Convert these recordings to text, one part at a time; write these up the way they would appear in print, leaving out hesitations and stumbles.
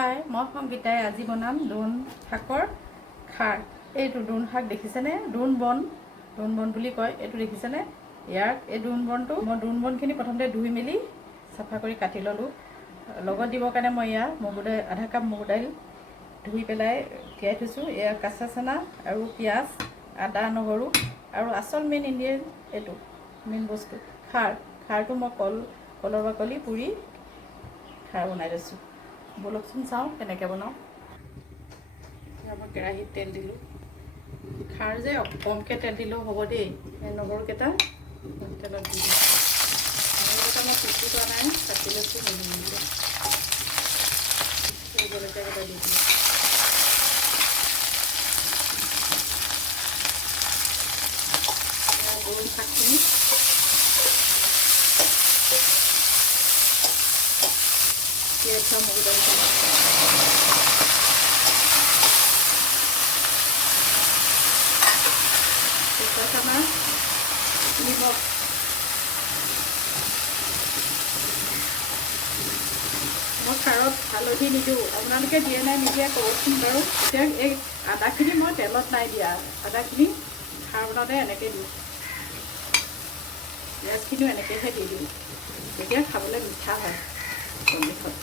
হাই মই সংগীতাই আজি বনাম দোৰোণ শাকৰ খাৰ। এইটো দোৰোণ শাক দেখিছেনে? দোৰোণ বন বুলি কয়। এইটো দেখিছেনে? ইয়াক এই দোৰোণ বনটো মই দোৰোণ বনখিনি প্ৰথমতে ধুই মেলি চাফা কৰি কাটি ল'লোঁ। লগত দিবৰ কাৰণে মই ইয়াৰ মগু দাইল আধা কাপ মগু দাইল ধুই পেলাই তিয়াই থৈছোঁ। এয়া কাঁচা চানা আৰু পিঁয়াজ, আদা, নহৰু আৰু আচল মেইন ইনগ্ৰিডিয়েণ্ট এইটো মেইন বস্তু খাৰটো মই কলৰ বাকলি পুৰি খাৰ বনাই লৈছোঁ। বলকচোন চাওঁ কেনেকৈ বনাওঁ। মই কেৰাহীত তেল দিলোঁ। খাৰ যে কমকৈ তেল দিলেও হ'ব দেই। এই নহৰুকেইটা তেলত দি দিওঁ। নহৰুকেইটা মই পিচি কৰা নাই, কাটি লৈছোঁ মিহি মিহিকৈ। জলকীয়াকেইটা দি দিলোঁ। দোৰোণ শাকখিনি তিয়াই থোৱা মগু দাইলখিনি কেঁচা চানা, নিমখ, মই খাৰত হালধি নিদিওঁ। আপোনালোকে দিয়ে নাই নিদিয়ে ক'বচোন বাৰু। এতিয়া এই আদাখিনি মই তেলত নাই দিয়া। আদাখিনি খাৰ বনাওঁতে এনেকৈ দিওঁ। পিঁয়াজখিনিও এনেকৈহে দি দিওঁ, তেতিয়া খাবলৈ মিঠা হয় কণীখন।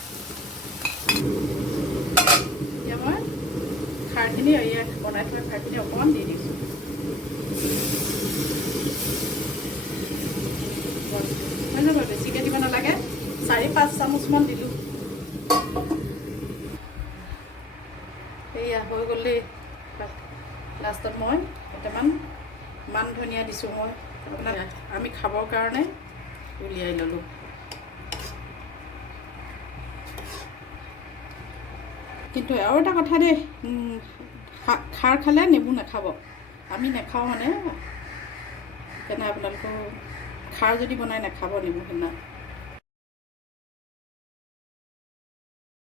এতিয়া মই খাৰখিনি ইয়াত বনাই থোৱা খাৰখিনি অকণমান দি দিছোঁ। বেছিকৈ দিব নালাগে, 4-5 চামুচমান দিলোঁ। এয়া হৈ গ'ল দেই। লাষ্টত মই কেইটামান মান ধনিয়া দিছোঁ। মই আপোনাক আমি খাবৰ কাৰণে উলিয়াই ল'লোঁ। কিন্তু আৰু এটা কথা দেই, খাৰ খালে নেমু নাখাব। আমি নাখাওঁ মানে, সেইকাৰণে আপোনালোকৰ খাৰ যদি বনাই নাখাব নেমু। সেইদিনা